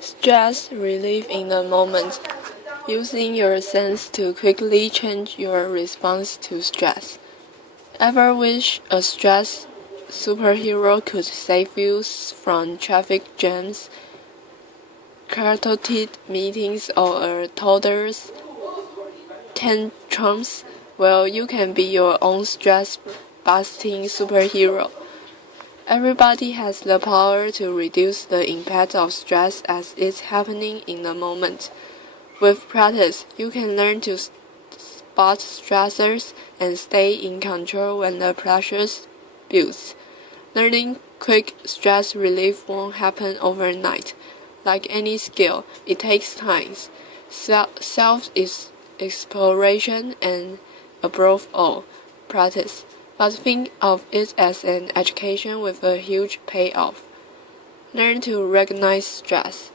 Stress relief in the moment. Using your sense to quickly change your response to stress. Ever wish a stress superhero could save you from traffic jams, chaotic meetings, or a toddler's tantrums? Well, you can be your own stress-busting superhero. Everybody has the power to reduce the impact of stress as it's happening in the moment. With practice, you can learn to spot stressors and stay in control when the pressure builds. Learning quick stress relief won't happen overnight. Like any skill, it takes time, self-exploration, and above all, practice. But think of it as an education with a huge payoff. Learn to recognize stress.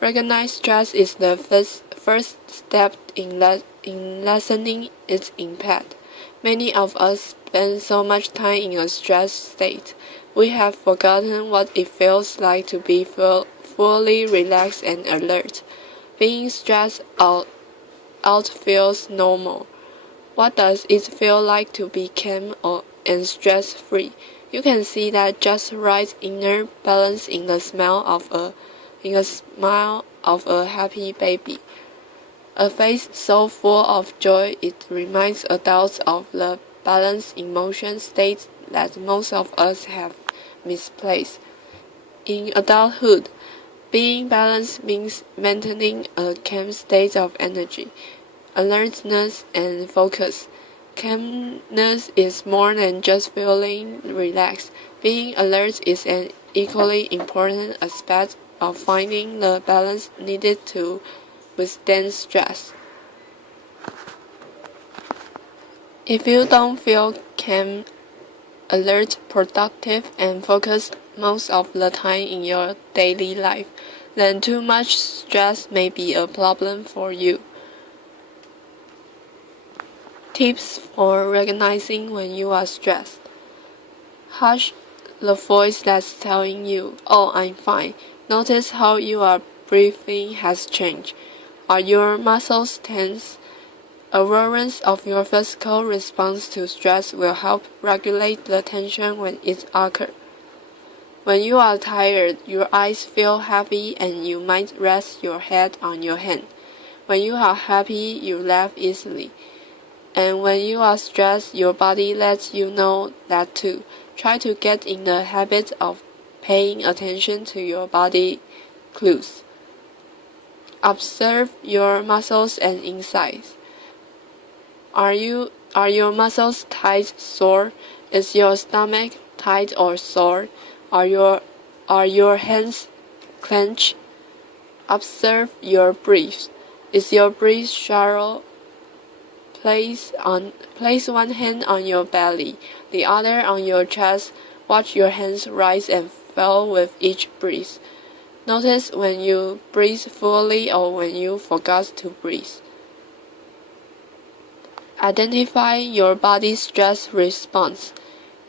Recognize stress is the first step in lessening its impact. Many of us spend so much time in a stressed state, we have forgotten what it feels like to be fully relaxed and alert. Being stressed out feels normal. What does it feel like to be calm and stress-free? You can see that just right inner balance in the smile of a happy baby. A face so full of joy it reminds adults of the balanced emotion state that most of us have misplaced. In adulthood, being balanced means maintaining a calm state of energy, alertness, and focus. Calmness is more than just feeling relaxed. Being alert is an equally important aspect of finding the balance needed to withstand stress. If you don't feel calm, alert, productive, and focused most of the time in your daily life, then too much stress may be a problem for you. Tips for recognizing when you are stressed. Hush the voice that's telling you, "Oh, I'm fine." Notice how your breathing has changed. Are your muscles tense? Awareness of your physical response to stress will help regulate the tension when it occurs. When you are tired, your eyes feel heavy and you might rest your head on your hand. When you are happy, you laugh easily. And when you are stressed, your body lets you know that too. Try to get in the habit of paying attention to your body clues. Observe your muscles and insides. Are your muscles tight, sore? Is your stomach tight or sore? Are your hands clenched? Observe your breath. Is your breath shallow? Place one hand on your belly, the other on your chest. Watch your hands rise and fall with each breath. Notice when you breathe fully or when you forgot to breathe. Identify your body's stress response.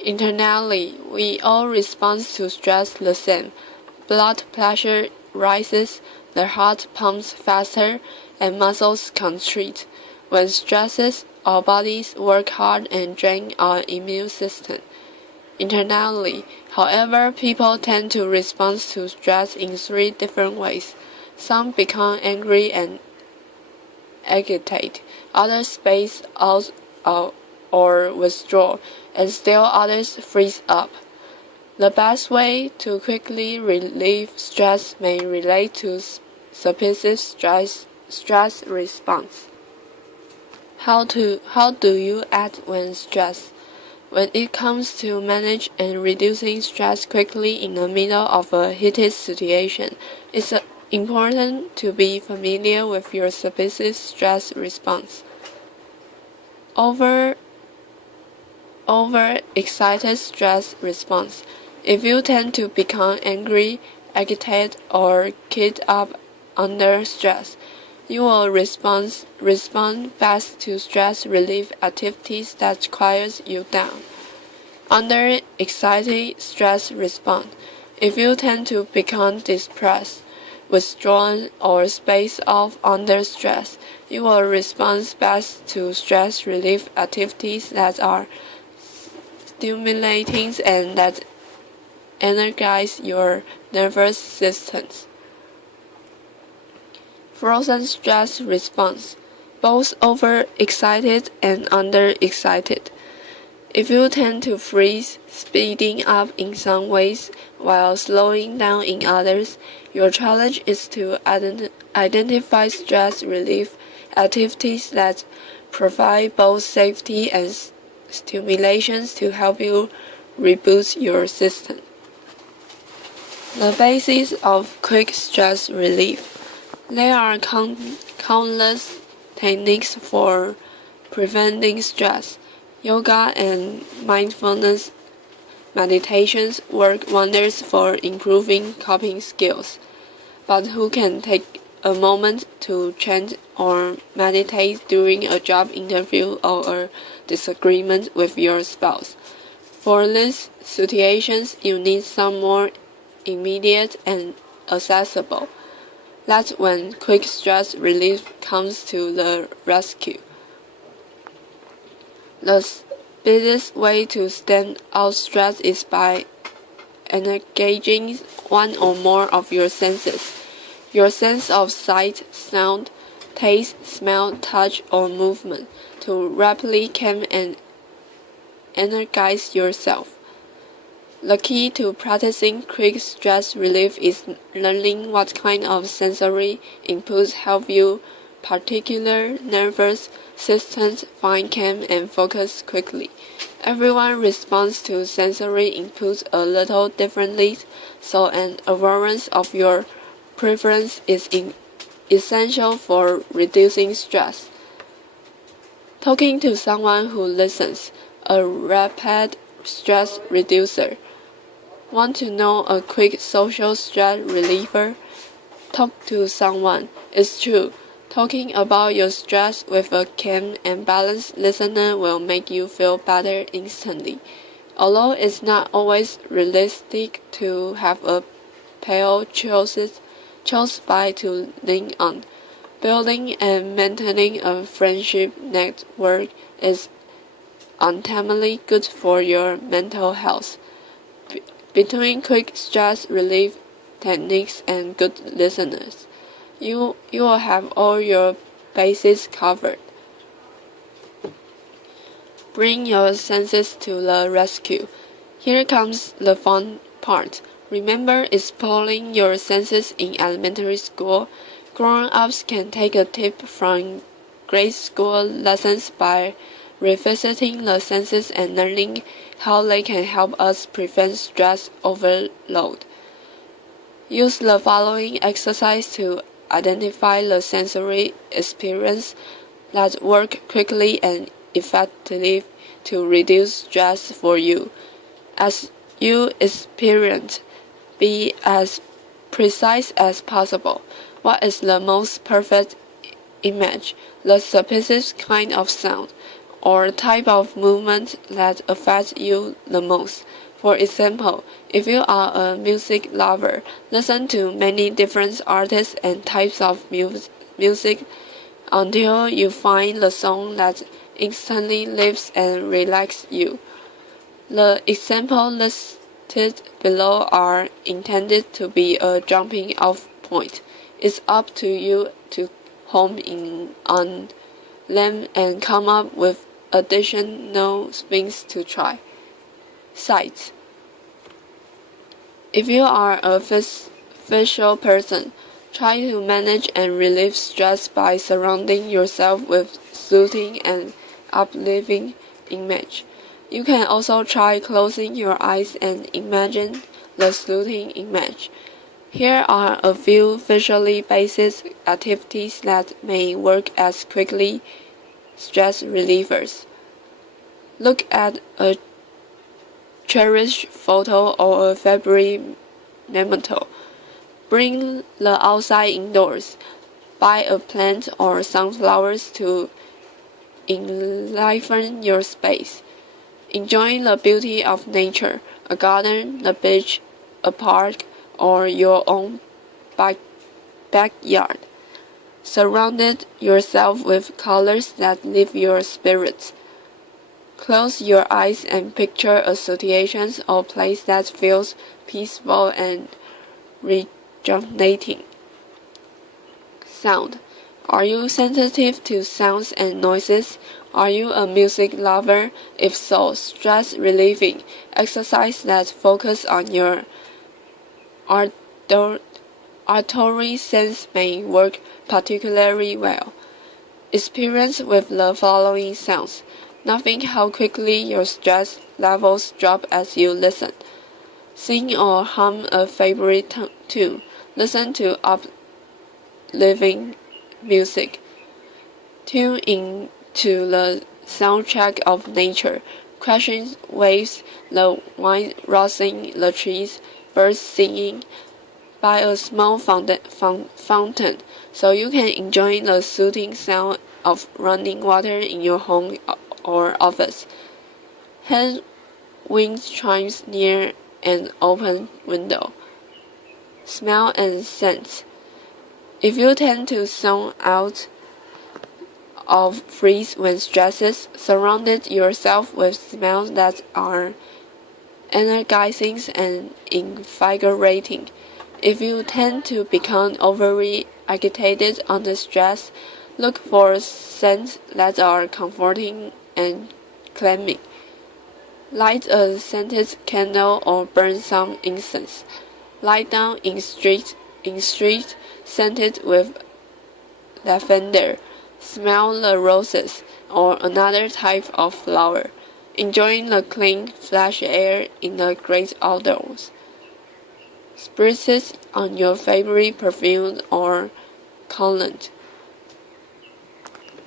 Internally, we all respond to stress the same. Blood pressure rises, the heart pumps faster, and muscles constrict. When stresses, our bodies work hard and drain our immune system. Internally, however, people tend to respond to stress in 3 different ways. Some become angry and agitate, others space out or withdraw, and still others freeze up. The best way to quickly relieve stress may relate to specific stress response. How do you act when stressed? When it comes to manage and reducing stress quickly in the middle of a heated situation, it's important to be familiar with your specific stress response. Overexcited stress response. If you tend to become angry, agitated, or keyed up under stress, you will respond best to stress relief activities that quiet you down. Under excited stress response, if you tend to become depressed, withdrawn or spaced off under stress. You will respond best to stress relief activities that are stimulating and that energize your nervous system. Frozen stress response, both overexcited and underexcited. If you tend to freeze, speeding up in some ways while slowing down in others, your challenge is to identify stress relief activities that provide both safety and stimulations to help you reboot your system. The basis of quick stress relief. There are countless techniques for preventing stress. Yoga and mindfulness meditations work wonders for improving coping skills. But who can take a moment to chant or meditate during a job interview or a disagreement with your spouse? For these situations, you need some more immediate and accessible. That's when quick stress relief comes to the rescue. The speediest way to stand out stress is by engaging one or more of your senses. Your sense of sight, sound, taste, smell, touch, or movement to rapidly calm and energize yourself. The key to practicing quick stress relief is learning what kind of sensory inputs help your particular nervous systems find calm and focus quickly. Everyone responds to sensory inputs a little differently, so an awareness of your preference is essential for reducing stress. Talking to someone who listens, a rapid stress reducer. Want to know a quick social stress reliever? Talk to someone. It's true. Talking about your stress with a calm and balanced listener will make you feel better instantly. Although it's not always realistic to have a pal close by to lean on, building and maintaining a friendship network is ultimately good for your mental health. Between quick stress relief techniques and good listeners, you will have all your bases covered. Bring your senses to the rescue. Here comes the fun part. Remember exploring your senses in elementary school. Grown-ups can take a tip from grade school lessons by revisiting the senses and learning how they can help us prevent stress overload. Use the following exercise to identify the sensory experience that work quickly and effectively to reduce stress for you. As you experience, be as precise as possible. What is the most perfect image, the specific kind of sound, or type of movement that affects you the most? For example, if you are a music lover, listen to many different artists and types of music until you find the song that instantly lifts and relaxes you. The examples listed below are intended to be a jumping off point. It's up to you to home in on them and come up with additional things to try. Sights. If you are a visual person, try to manage and relieve stress by surrounding yourself with soothing and uplifting images. You can also try closing your eyes and imagine the soothing image. Here are a few visually based activities that may work as quickly stress relievers. Look at a cherished photo or a favorite memento. Bring the outside indoors. Buy a plant or some flowers to enliven your space. Enjoy the beauty of nature, a garden, the beach, a park, or your own backyard. Surround yourself with colors that lift your spirits. Close your eyes and picture a situation or place that feels peaceful and rejuvenating. Sound. Are you sensitive to sounds and noises? Are you a music lover? If so, stress relieving exercise that focus on your auditory sense may work particularly well. Experience with the following sounds. Nothing how quickly your stress levels drop as you listen. Sing or hum a favorite tune. Listen to uplifting music. Tune into the soundtrack of nature. Crashing waves, the wind rustling the trees, birds singing by a small fountain, so you can enjoy the soothing sound of running water in your home or office. Hand wind chimes near an open window. Smell and scents. If you tend to zone out of freeze when stressed, surround yourself with smells that are energizing and invigorating. If you tend to become overly agitated under stress, look for scents that are comforting and calming. Light a scented candle or burn some incense. Lie down in street scented with lavender. Smell the roses or another type of flower. Enjoying the clean, fresh air in the great outdoors. Spritz on your favorite perfume or cologne.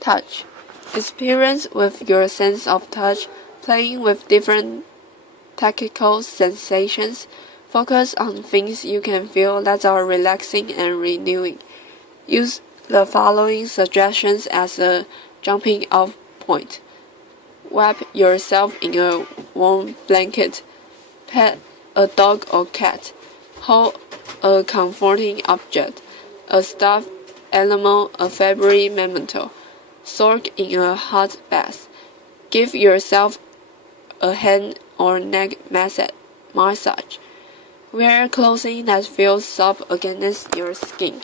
Touch. Experience with your sense of touch, playing with different tactile sensations. Focus on things you can feel that are relaxing and renewing. Use the following suggestions as a jumping off point. Wrap yourself in a warm blanket. Pet a dog or cat. Hold a comforting object, a stuffed animal, a favorite memento. Soak in a hot bath. Give yourself a hand or neck massage. Wear clothing that feels soft against your skin.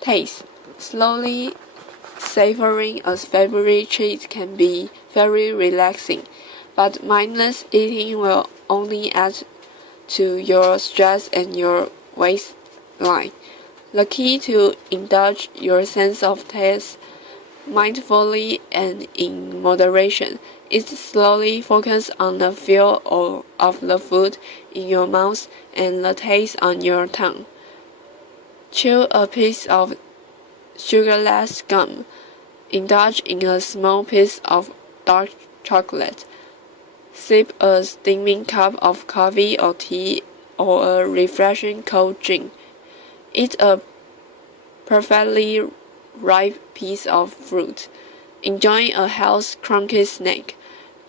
Taste. Slowly savoring a favorite treat can be very relaxing, but mindless eating will only add to your stress and your waistline. The key to indulge your sense of taste mindfully and in moderation is to slowly focus on the feel of the food in your mouth and the taste on your tongue. Chew a piece of sugarless gum. Indulge in a small piece of dark chocolate. Sip a steaming cup of coffee or tea or a refreshing cold drink. Eat a perfectly ripe piece of fruit. Enjoy a healthy crunchy snack,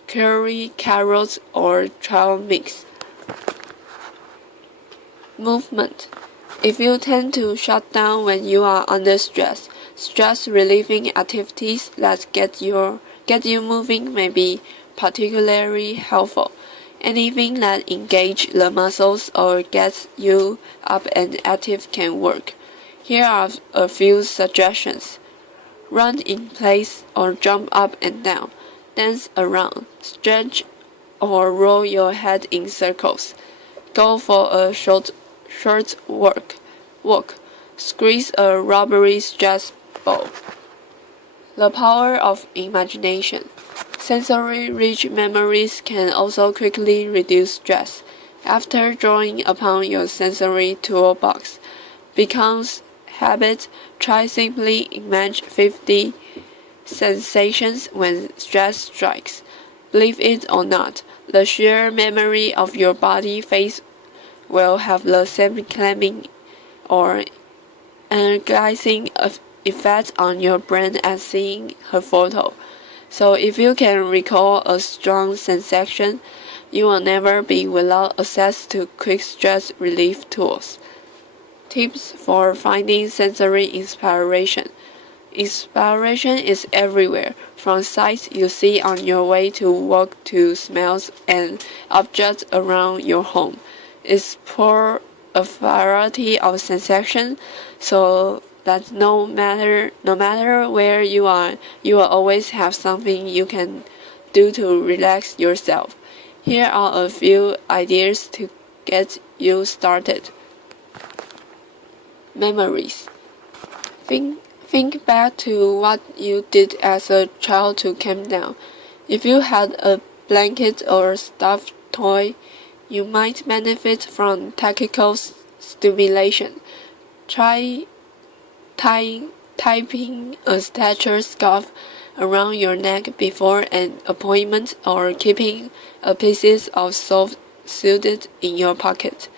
curry, carrots, or trail mix. Movement. If you tend to shut down when you are under stress, stress-relieving activities that get you moving may be particularly helpful. Anything that engages the muscles or gets you up and active can work. Here are a few suggestions. Run in place or jump up and down. Dance around. Stretch or roll your head in circles. Go for a short walk. Squeeze a rubbery stress ball. The power of imagination. Sensory-rich memories can also quickly reduce stress. After drawing upon your sensory toolbox becomes habit, try simply imagine 50 sensations when stress strikes. Believe it or not, the sheer memory of your body face will have the same calming or energizing effect on your brain as seeing her photo. So if you can recall a strong sensation, you will never be without access to quick stress relief tools. Tips for finding sensory inspiration. Inspiration is everywhere, from sights you see on your way to work to smells and objects around your home. Explore a variety of sensations so that no matter where you are, you will always have something you can do to relax yourself. Here are a few ideas to get you started. Memories. Think back to what you did as a child to calm down. If you had a blanket or stuffed toy, you might benefit from tactile stimulation. Try tying a stretcher scarf around your neck before an appointment or keeping a piece of soap sealed in your pocket.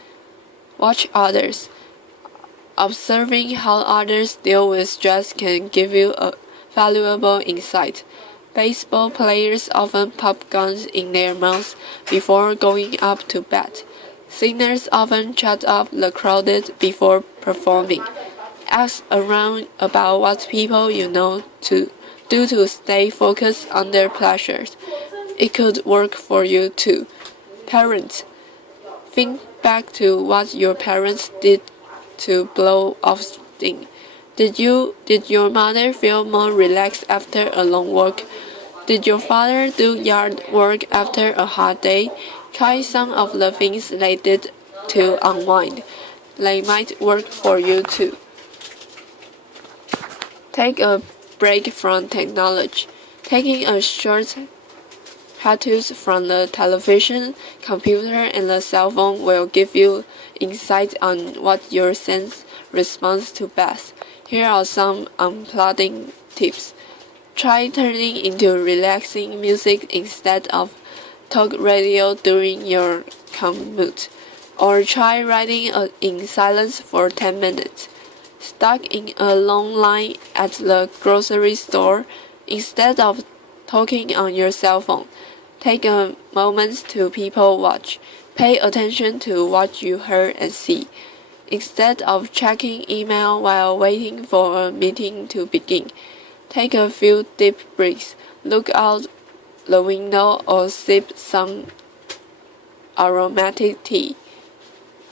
Watch others. Observing how others deal with stress can give you a valuable insight. Baseball players often pop guns in their mouths before going up to bat. Singers often chat up the crowd before performing. Ask around about what people you know to do to stay focused under pressures. It could work for you too. Parents, think back to what your parents did to blow off steam. Did your mother feel more relaxed after a long walk? Did your father do yard work after a hard day? Try some of the things they did to unwind. They might work for you too. Take a break from technology. Taking a short hiatus from the television, computer, and the cell phone will give you insight on what your sense responds to best. Here are some unplugging tips. Try turning into relaxing music instead of talk radio during your commute, or try riding in silence for 10 minutes. Stuck in a long line at the grocery store, instead of talking on your cell phone, take a moment to people watch. Pay attention to what you heard and see. Instead of checking email while waiting for a meeting to begin, take a few deep breaths, look out the window or sip some aromatic tea.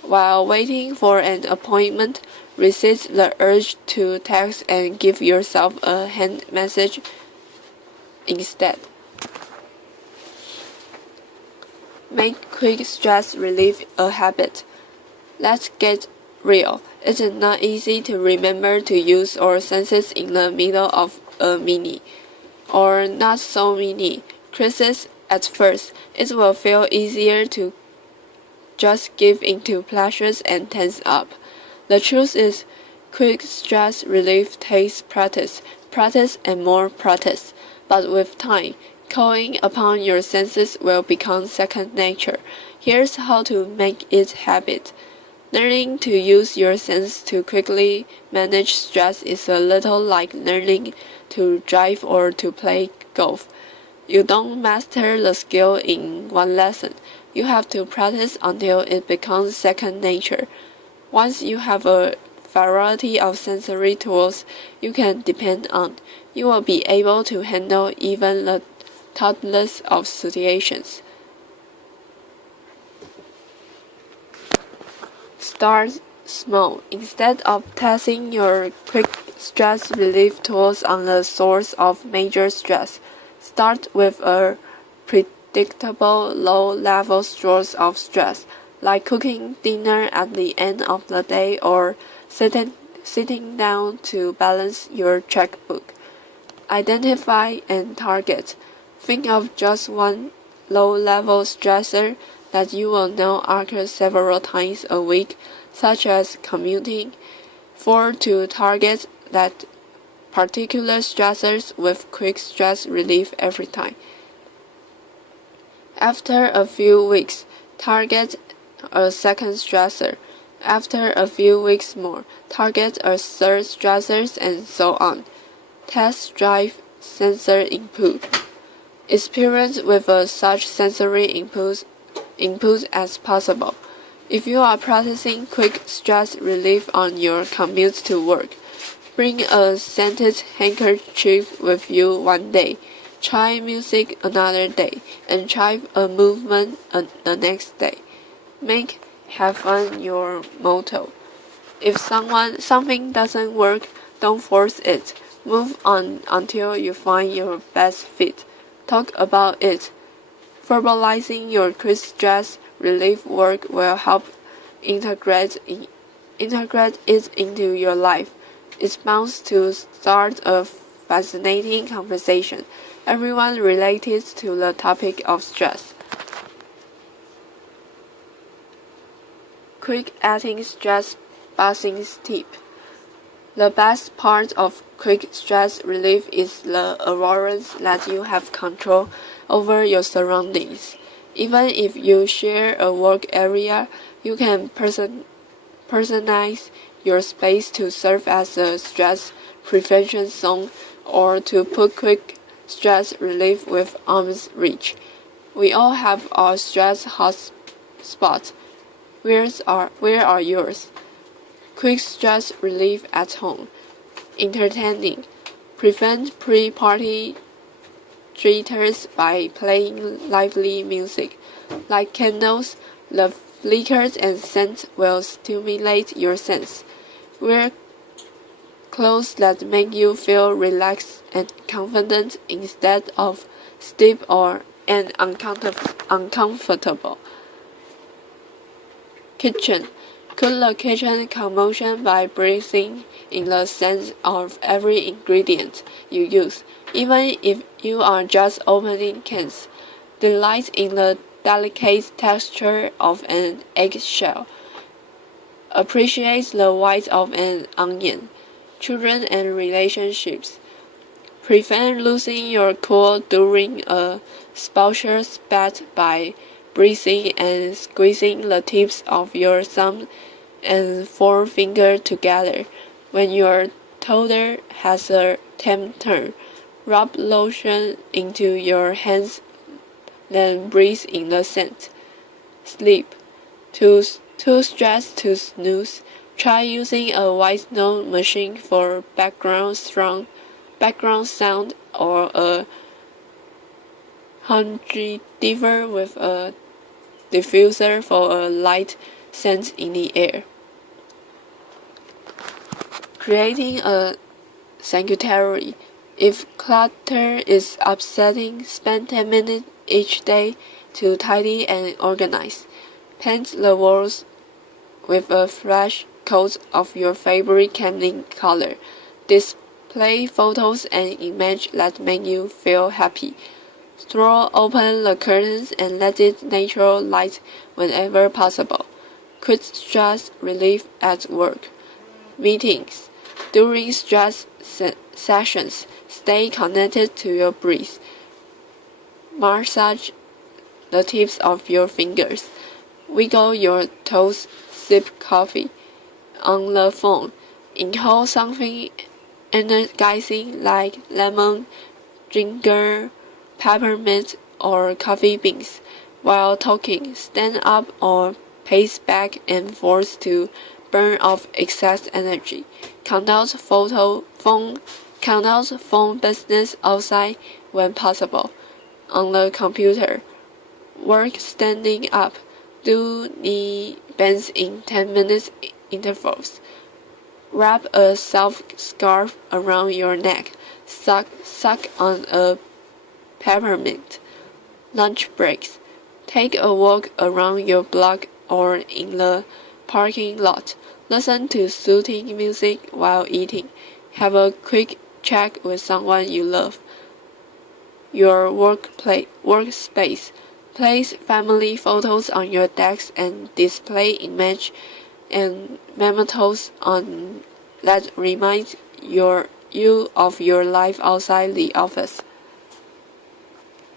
While waiting for an appointment, resist the urge to text and give yourself a hand message instead. Make quick stress relief a habit. Let's get real. It's not easy to remember to use our senses in the middle of a mini or not so mini crisis at first. It will feel easier to just give into pleasures and tense up. The truth is, quick stress relief takes practice and more practice. But with time, calling upon your senses will become second nature. Here's how to make it habit. Learning to use your sense to quickly manage stress is a little like learning to drive or to play golf. You don't master the skill in one lesson. You have to practice until it becomes second nature. Once you have a variety of sensory tools you can depend on, you will be able to handle even the toughest of situations. Start small. Instead of testing your quick stress relief tools on the source of major stress, start with a predictable low-level source of stress, like cooking dinner at the end of the day or sitting down to balance your checkbook. Identify and target. Think of just one low-level stressor that you will know occurs several times a week, such as commuting. To target that particular stressors with quick stress relief every time. After a few weeks, target a second stressor. After a few weeks more, target a third stressor, and so on. Test drive sensor input. Experience with such sensory input as possible. If you are practicing quick stress relief on your commute to work, bring a scented handkerchief with you one day, try music another day, and try a movement the next day. Make have fun your motto. If something doesn't work, don't force it. Move on until you find your best fit. Talk about it. Verbalizing your quick stress relief work will help integrate it into your life. It's bound to start a fascinating conversation, everyone related to the topic of stress. Quick acting stress busting tip. The best part of quick stress relief is the assurance that you have control over your surroundings. Even if you share a work area, you can personalize your space to serve as a stress prevention zone or to put quick stress relief with arm's reach. We all have our stress hotspots. Where are yours? Quick stress relief at home. Entertaining. Prevent pre-party jitters by playing lively music. Like candles, the flickers and scent will stimulate your sense. Wear clothes that make you feel relaxed and confident instead of stiff and uncomfortable. Kitchen. Cool the kitchen commotion by breathing in the scent of every ingredient you use, even if you are just opening cans. Delight in the delicate texture of an eggshell. Appreciate the white of an onion. Children and relationships. Prevent losing your cool during a spousal spat by breathing and squeezing the tips of your thumb and forefinger together. When your toddler has a temper, rub lotion into your hands, then breathe in the scent. Sleep. Too stressed to snooze? Try using a white noise machine for background sound or a humidifier with a diffuser for a light scent in the air. Creating a sanctuary. If clutter is upsetting, spend 10 minutes each day to tidy and organize. Paint the walls with a fresh coat of your favorite calming color. Display photos and images that make you feel happy. Throw open the curtains and let it natural light whenever possible. Quick stress relief at work. Meetings. During stress sessions, stay connected to your breath. Massage the tips of your fingers. Wiggle your toes, sip coffee. On the phone, inhale something energizing like lemon, ginger, peppermint, or coffee beans. While talking, stand up or pace back and forth to burn off excess energy. Conduct phone business outside when possible. On the computer, work standing up. Do knee bends in 10 minutes intervals. Wrap a soft scarf around your neck. Suck on a peppermint. Lunch breaks. Take a walk around your block or in the parking lot. Listen to soothing music while eating. Have a quick chat with someone you love. Your workspace. Place family photos on your desk and display images and mementos on that remind you of your life outside the office.